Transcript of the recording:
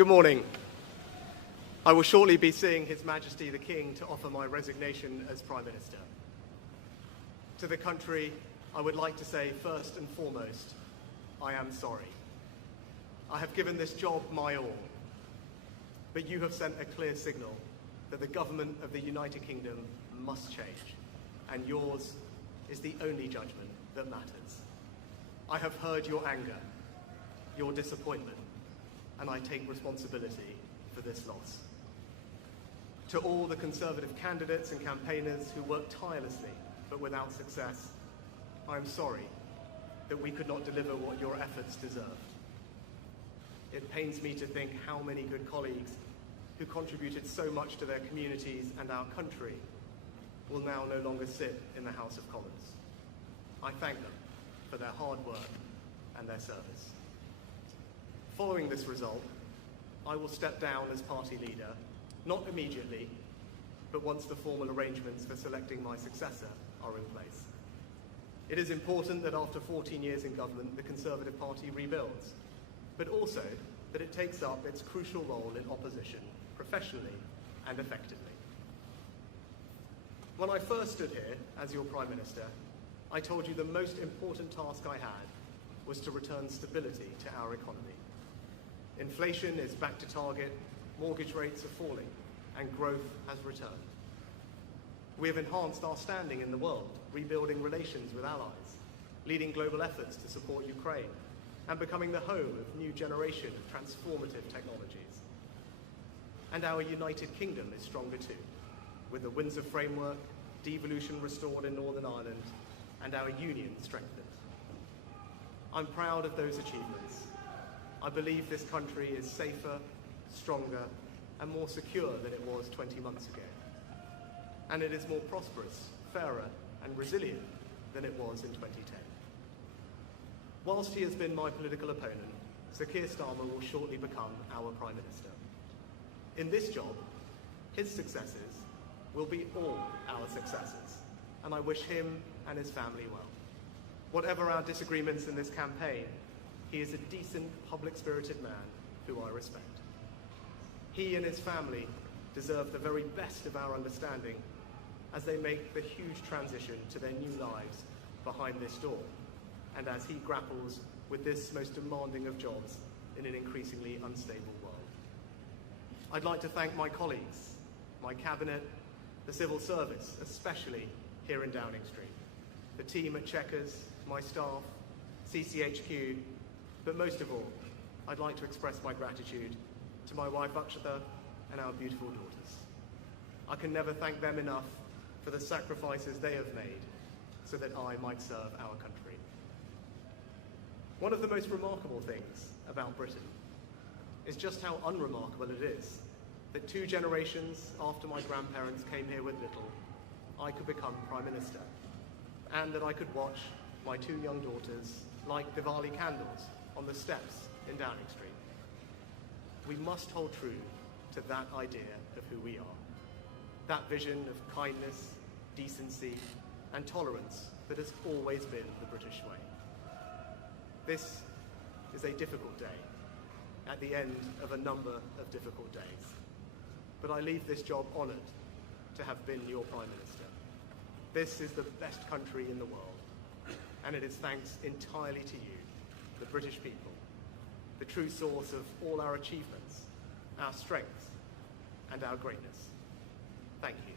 Good morning. I will shortly be seeing His Majesty the King to offer my resignation as Prime Minister. To the country, I would like to say first and foremost, I am sorry. I have given this job my all, but you have sent a clear signal that the government of the United Kingdom must change, and yours is the only judgment that matters. I have heard your anger, your disappointment, and I take responsibility for this loss. To all the Conservative candidates and campaigners who worked tirelessly but without success, I am sorry that we could not deliver what your efforts deserved. It pains me to think how many good colleagues who contributed so much to their communities and our country will now no longer sit in the House of Commons. I thank them for their hard work and their service. Following this result, I will step down as party leader, not immediately, but once the formal arrangements for selecting my successor are in place. It is important that after 14 years in government, the Conservative Party rebuilds, but also that it takes up its crucial role in opposition professionally and effectively. When I first stood here as your Prime Minister, I told you the most important task I had was to return stability to our economy. Inflation is back to target, mortgage rates are falling, and growth has returned. We have enhanced our standing in the world, rebuilding relations with allies, leading global efforts to support Ukraine, and becoming the home of a new generation of transformative technologies. And our United Kingdom is stronger too, with the Windsor Framework, devolution restored in Northern Ireland, and our union strengthened. I'm proud of those achievements. I believe this country is safer, stronger, and more secure than it was 20 months ago. And it is more prosperous, fairer, and resilient than it was in 2010. Whilst he has been my political opponent, Sir Keir Starmer will shortly become our Prime Minister. In this job, his successes will be all our successes, and I wish him and his family well. Whatever our disagreements in this campaign, he is a decent, public-spirited man who I respect. He and his family deserve the very best of our understanding as they make the huge transition to their new lives behind this door, and as he grapples with this most demanding of jobs in an increasingly unstable world. I'd like to thank my colleagues, my cabinet, the civil service, especially here in Downing Street, the team at Chequers, my staff, CCHQ, but most of all, I'd like to express my gratitude to my wife Akshata and our beautiful daughters. I can never thank them enough for the sacrifices they have made so that I might serve our country. One of the most remarkable things about Britain is just how unremarkable it is that 2 generations after my grandparents came here with little, I could become Prime Minister, and that I could watch my 2 young daughters light Diwali candles on the steps in Downing Street. We must hold true to that idea of who we are, that vision of kindness, decency, and tolerance that has always been the British way. This is a difficult day, at the end of a number of difficult days, but I leave this job honoured to have been your Prime Minister. This is the best country in the world, and it is thanks entirely to you, the British people, the true source of all our achievements, our strengths, and our greatness. Thank you.